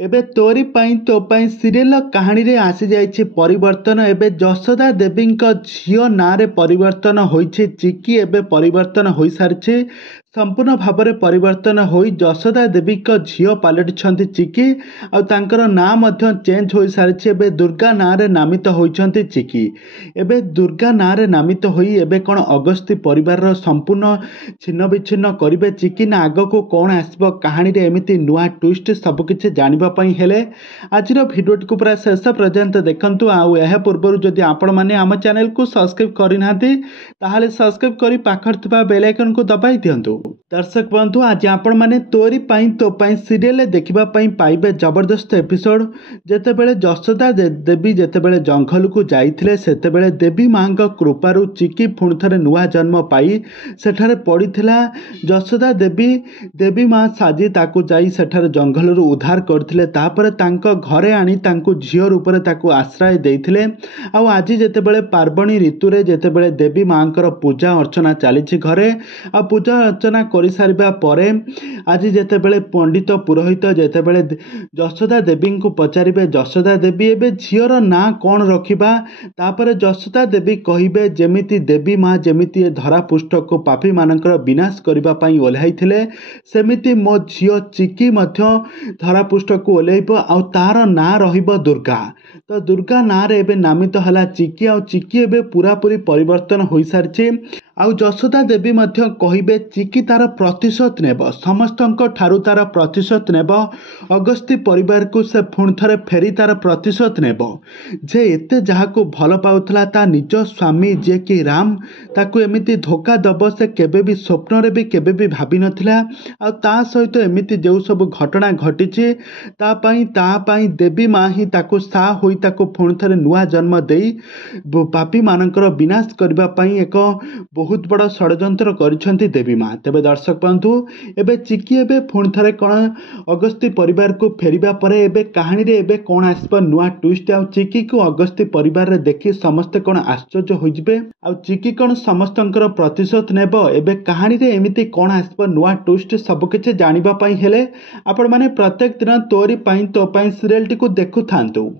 एबे तोरी पाई तो पाई सीरियल कहानी रे आसी जाइछि परिवर्तन। एबे जशोदा देवी झियो ना रे परिवर्तन होइछि। चिकी एबे परिवर्तन होई सारिछि। संपूर्ण भाव में परिवर्तन होई जशोदा देवी झियो पलटि चिकी आउ तांकर नाम मध्य चेंज हो सारी। एबे दुर्गा ना रे नामित होइछंती चिकी। एबे दुर्गा ना रे नामित होई एबे कौन अगस्ती परिवार रो संपूर्ण छिन्न विच्छिन्न करिवे चिकी ना आग को कौन आसब कहानी रे एमिति नुआ ट्विस्ट सबकिछि जानिबा पई हेले आज भिडियो को पूरा शेष पर्यंत देखंतु। आउ यह पूर्व जदि आपण माने आम चैनल को सब्सक्राइब करिनांती ताहाले सब्सक्राइब करी पाखर थिबा बेल आइकन को दबाई दियंतु। दर्शक बंधु आज आपण माने तोरी पाई तो पाई सीरियल देखिबा पई पाइबे जबरदस्त एपिसोड। जेतेबेले जशोदा देवी जेतेबेले जंगल को जाइथिले सेतेबेले देवी मांग कृपारु चिकी पुणी थरे नुआ जन्म पाई सेठारे पड़िथिला। जशोदा देवी देवी मां साजी ताकू जाई सेठारे जंगल रु उद्धार करथिले। तापरे तांको घरे आनी तांको झियो रूप रे ताकू आश्रय देइथिले। आ आज जेतेबेले पार्वणी ऋतु रे जेतेबेले देवी मांकर पूजा अर्चना चलीछि घरे आ पूजा अर्चना करि सारिबा परे आज जेतेबेले पंडित पुरोहित जेतेबेले जशोदा देवी को पचारिबे जशोदा देवी एबे झियोर ना कौन रखिबा। तापरे जशोदा देवी कहिबे जेमिति देवी मां जेमिति धरा पृष्ठ को पापी मानकर विनाश करबा पई ओल्हाइथिले सेमिति मो झियो चिकी मध्य धरा पृष्ठ को ओल्हाइबो आ तार ना रहिबो दुर्गा। तो दुर्गा ना रे एबे नामित हला चिकी आ चिकी एबे पूरा पूरी परिवर्तन होई सारछि। आउ जशोदा देवी मध्य कहिबे चिकी तार प्रतिशोध नेब समस्तंक ठारू तार प्रतिशोध नेब। अगस्ती परिवार को से पुणी थरे फेरी तार प्रतिशोध नेब। जे एते जहाको भल पाउथला ता निज स्वामी जे कि राम ताकू एमिति धोखा दब से केबे भी स्वप्न रे भी केबे भी भाबी नथिला। आ ता सहित एमिति जेउ सब घटना घटिछि ता पई देवी मां ही ताकू सा होई ताकू पुणी थरे नुआ जन्म देई पापी मानकर विनाश करबा पई एक बहुत बड़ षड्यंत्र करिसेंती देवी मां। तेबे दर्शक बंधु एबे चिकी एबे पुणी थरे कौन अगस्ती परिवार को फेरिबा परे एबे कहानी रे एबे कौन आसबा नुआ ट्विस्ट आ चिकी को अगस्ती परिवार रे देखि समस्त कौन आश्चर्य हो जिबे आ चिकी कौन समस्तंकर प्रतिशोध नेब एबे कहानी रे एमिति कौन आसबा नुआ ट्विस्ट सब किछि जानिबा पई हेले आपण माने प्रत्येक दिन तोरी पाई तो पाई सीरियल टी को देखु थांतु।